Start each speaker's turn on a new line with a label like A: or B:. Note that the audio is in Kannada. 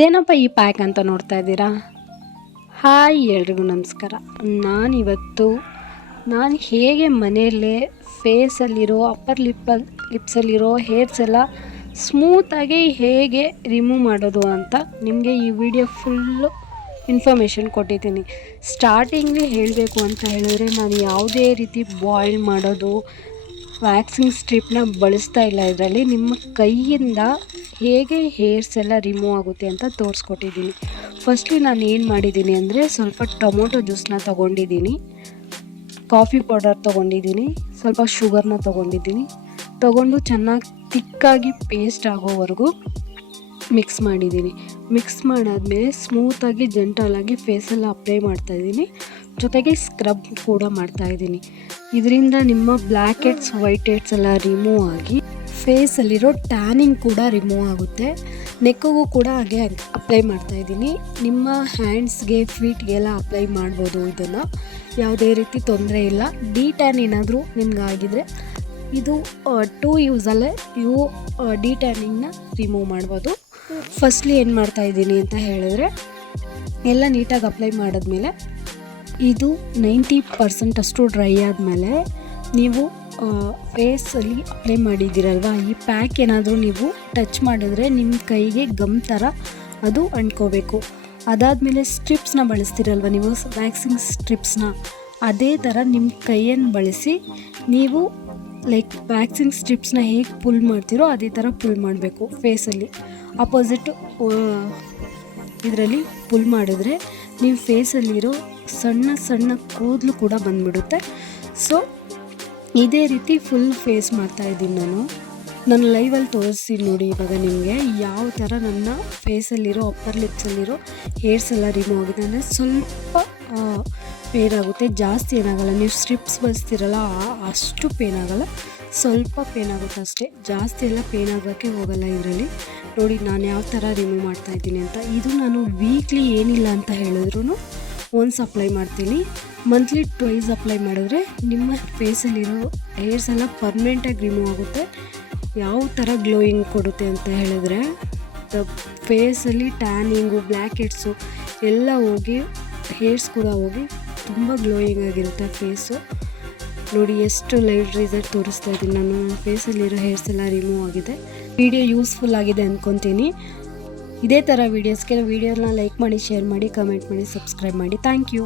A: ಇದೇನಪ್ಪ ಈ ಪ್ಯಾಕ್ ಅಂತ ನೋಡ್ತಾ ಇದ್ದೀರಾ? ಹಾಯ್ ಎಲ್ರಿಗೂ ನಮಸ್ಕಾರ. ನಾನಿವತ್ತು ನಾನು ಹೇಗೆ ಮನೆಯಲ್ಲೇ ಫೇಸಲ್ಲಿರೋ ಅಪ್ಪರ್ ಲಿಪ್ಪಲ್ಲಿ ಲಿಪ್ಸಲ್ಲಿರೋ ಹೇರ್ಸ್ ಎಲ್ಲ ಸ್ಮೂತಾಗಿ ಹೇಗೆ ರಿಮೂವ್ ಮಾಡೋದು ಅಂತ ನಿಮಗೆ ಈ ವಿಡಿಯೋ ಫುಲ್ಲು ಇನ್ಫಾರ್ಮೇಷನ್ ಕೊಟ್ಟಿದ್ದೀನಿ. ಸ್ಟಾರ್ಟಿಂಗ್ಲಿ ಹೇಳಬೇಕು ಅಂತ ಹೇಳಿದ್ರೆ ನಾನು ಯಾವುದೇ ರೀತಿ ಬಾಯ್ಲ್ ಮಾಡೋದು ವ್ಯಾಕ್ಸಿಂಗ್ ಸ್ಟ್ರಿಪ್ನ ಬಳಸ್ತಾ ಇಲ್ಲ. ಇದರಲ್ಲಿ ನಿಮ್ಮ ಕೈಯಿಂದ ಹೇಗೆ ಹೇರ್ಸ್ ಎಲ್ಲ ರಿಮೂವ್ ಆಗುತ್ತೆ ಅಂತ ತೋರಿಸ್ಕೊಟ್ಟಿದ್ದೀನಿ. ಫಸ್ಟ್ಲಿ ನಾನು ಏನು ಮಾಡಿದ್ದೀನಿ ಅಂದರೆ ಸ್ವಲ್ಪ ಟೊಮೊಟೊ ಜ್ಯೂಸನ್ನ ತೊಗೊಂಡಿದ್ದೀನಿ. ಕಾಫಿ ಪೌಡರ್ ತೊಗೊಂಡಿದ್ದೀನಿ, ಸ್ವಲ್ಪ ಶುಗರ್ನ ತೊಗೊಂಡಿದ್ದೀನಿ. ತೊಗೊಂಡು ಚೆನ್ನಾಗಿ ತಿಕ್ಕಾಗಿ ಪೇಸ್ಟ್ ಆಗೋವರೆಗೂ ಮಿಕ್ಸ್ ಮಾಡಿದ್ದೀನಿ. ಮಿಕ್ಸ್ ಮಾಡಾದಮೇಲೆ ಸ್ಮೂತಾಗಿ ಜಂಟಲಾಗಿ ಫೇಸೆಲ್ಲ ಅಪ್ಲೈ ಮಾಡ್ತಾಯಿದ್ದೀನಿ ಜೊತೆಗೆ ಸ್ಕ್ರಬ್ ಕೂಡ ಮಾಡ್ತಾಯಿದ್ದೀನಿ ಇದರಿಂದ ನಿಮ್ಮ ಬ್ಲ್ಯಾಕ್ ಹೆಡ್ಸ್, ವೈಟ್ ಹೆಡ್ಸ್ ಎಲ್ಲ ರಿಮೂವ್ ಆಗಿ ಫೇಸಲ್ಲಿರೋ ಟ್ಯಾನಿಂಗ್ ಕೂಡ ರಿಮೂವ್ ಆಗುತ್ತೆ. ನೆಕ್ಕಿಗೂ ಕೂಡ ಹಾಗೆ ಅಪ್ಲೈ ಮಾಡ್ತಾ ಇದ್ದೀನಿ. ನಿಮ್ಮ ಹ್ಯಾಂಡ್ಸ್ಗೆ ಫೀಟ್ಗೆಲ್ಲ ಅಪ್ಲೈ ಮಾಡ್ಬೋದು ಇದನ್ನು. ಯಾವುದೇ ರೀತಿ ತೊಂದರೆ ಇಲ್ಲ. ಡಿ ಟ್ಯಾನ್ ಏನಾದರೂ ನಿಮ್ಗೆ ಆಗಿದ್ರೆ ಇದು ಟೂ ಯೂಸಲ್ಲೇ ಇವು ಡಿ ಟ್ಯಾನಿಂಗ್ನ ರಿಮೂವ್ ಮಾಡ್ಬೋದು. ಫಸ್ಟ್ಲಿ ಏನು ಮಾಡ್ತಾ ಇದ್ದೀನಿ ಅಂತ ಹೇಳಿದ್ರೆ, ಎಲ್ಲ ನೀಟಾಗಿ ಅಪ್ಲೈ ಮಾಡಿದ್ಮೇಲೆ ಇದು ನೈಂಟಿ ಪರ್ಸೆಂಟ್ ಅಷ್ಟು ಡ್ರೈ ಆದಮೇಲೆ ನೀವು ಫೇಸಲ್ಲಿ ಅಪ್ಲೈ ಮಾಡಿದ್ದೀರಲ್ವ? ಈ ಪ್ಯಾಕ್ ಏನಾದರೂ ನೀವು ಟಚ್ ಮಾಡಿದ್ರೆ ನಿಮ್ಮ ಕೈಗೆ ಗಮ್ ಥರ ಅದು ಅಂಟ್ಕೋಬೇಕು. ಅದಾದಮೇಲೆ ಸ್ಟ್ರಿಪ್ಸ್ನ ಬಳಸ್ತೀರಲ್ವ ನೀವು? ವ್ಯಾಕ್ಸಿಂಗ್ ಸ್ಟ್ರಿಪ್ಸ್ನ ಅದೇ ಥರ ನಿಮ್ಮ ಕೈಯನ್ನು ಬಳಸಿ ನೀವು ಲೈಕ್ ವ್ಯಾಕ್ಸಿಂಗ್ ಸ್ಟ್ರಿಪ್ಸ್ನ ಹೇಗೆ ಪುಲ್ ಮಾಡ್ತೀರೋ ಅದೇ ಥರ ಪುಲ್ ಮಾಡಬೇಕು ಫೇಸಲ್ಲಿ ಅಪೋಸಿಟ್ ಇದರಲ್ಲಿ ಪುಲ್ ಮಾಡಿದ್ರೆ ನಿಮ್ಮ ಫೇಸಲ್ಲಿರೋ ಸಣ್ಣ ಸಣ್ಣ ಕೂದಲು ಕೂಡ ಬಂದ್ಬಿಡುತ್ತೆ. ಸೊ ಇದೇ ರೀತಿ ಫುಲ್ ಫೇಸ್ ಮಾಡ್ತಾ ಇದ್ದೀನಿ ನಾನು. ನಾನು ಲೈವಲ್ಲಿ ತೋರಿಸ್ತೀನಿ ನೋಡಿ ಇವಾಗ ನಿಮಗೆ ಯಾವ ಥರ ನನ್ನ ಫೇಸಲ್ಲಿರೋ ಅಪ್ಪರ್ ಲಿಪ್ಸಲ್ಲಿರೋ ಹೇರ್ಸ್ ಎಲ್ಲ ರಿಮೂವ್ ಆಗಿದೆ ಅಂದರೆ ಸ್ವಲ್ಪ ಪೇನ್ ಆಗುತ್ತೆ. ಜಾಸ್ತಿ ಏನಾಗಲ್ಲ ನೀವು ಸ್ಟ್ರಿಪ್ಸ್ ಬಳಸ್ತಿರಲ್ಲ, ಅಷ್ಟು ಪೇನ್ ಆಗಲ್ಲ. ಸ್ವಲ್ಪ ಪೇನ್ ಆಗುತ್ತೆ ಅಷ್ಟೇ. ಜಾಸ್ತಿ ಎಲ್ಲ ಪೇನ್ ಆಗೋಕ್ಕೆ ಹೋಗಲ್ಲ ಇದರಲ್ಲಿ. ನೋಡಿ ನಾನು ಯಾವ ಥರ ರಿಮೂವ್ ಮಾಡ್ತಾ ಇದ್ದೀನಿ ಅಂತ. ಇದು ನಾನು ವೀಕ್ಲಿ ಏನಿಲ್ಲ ಅಂತ ಹೇಳಿದ್ರು ಒನ್ಸ್ ಅಪ್ಲೈ ಮಾಡ್ತೀನಿ. ಮಂತ್ಲಿ ಟ್ವೈಸ್ ಅಪ್ಲೈ ಮಾಡಿದ್ರೆ ನಿಮ್ಮ ಫೇಸಲ್ಲಿರೋ ಹೇರ್ಸ್ ಎಲ್ಲ ಪರ್ಮನೆಂಟಾಗಿ ರಿಮೂವ್ ಆಗುತ್ತೆ. ಯಾವ ಥರ ಗ್ಲೋಯಿಂಗ್ ಕೊಡುತ್ತೆ ಅಂತ ಹೇಳಿದ್ರೆ ಫೇಸಲ್ಲಿ ಟ್ಯಾನಿಂಗು ಬ್ಲ್ಯಾಕ್ ಹೆಡ್ಸು ಎಲ್ಲ ಹೋಗಿ ಹೇರ್ಸ್ ಕೂಡ ಹೋಗಿ ತುಂಬ ಗ್ಲೋಯಿಂಗ್ ಆಗಿರುತ್ತೆ ಫೇಸು ನೋಡಿ ಎಷ್ಟು ಲೈಟ್ ರಿಸಲ್ಟ್ ತೋರಿಸ್ತಾ ಇದ್ದೀನಿ ನಾನು. ಫೇಸಲ್ಲಿರೋ ಹೇರ್ಸ್ ಎಲ್ಲ ರಿಮೂವ್ ಆಗಿದೆ. ವಿಡಿಯೋ ಯೂಸ್ಫುಲ್ ಆಗಿದೆ ಅಂದ್ಕೊತೀನಿ ಇದೇ ಥರ ವೀಡಿಯೋಸ್ಗೆ ವೀಡಿಯೋನ ಲೈಕ್ ಮಾಡಿ ಶೇರ್ ಮಾಡಿ ಕಮೆಂಟ್ ಮಾಡಿ ಸಬ್ಸ್ಕ್ರೈಬ್ ಮಾಡಿ. Thank you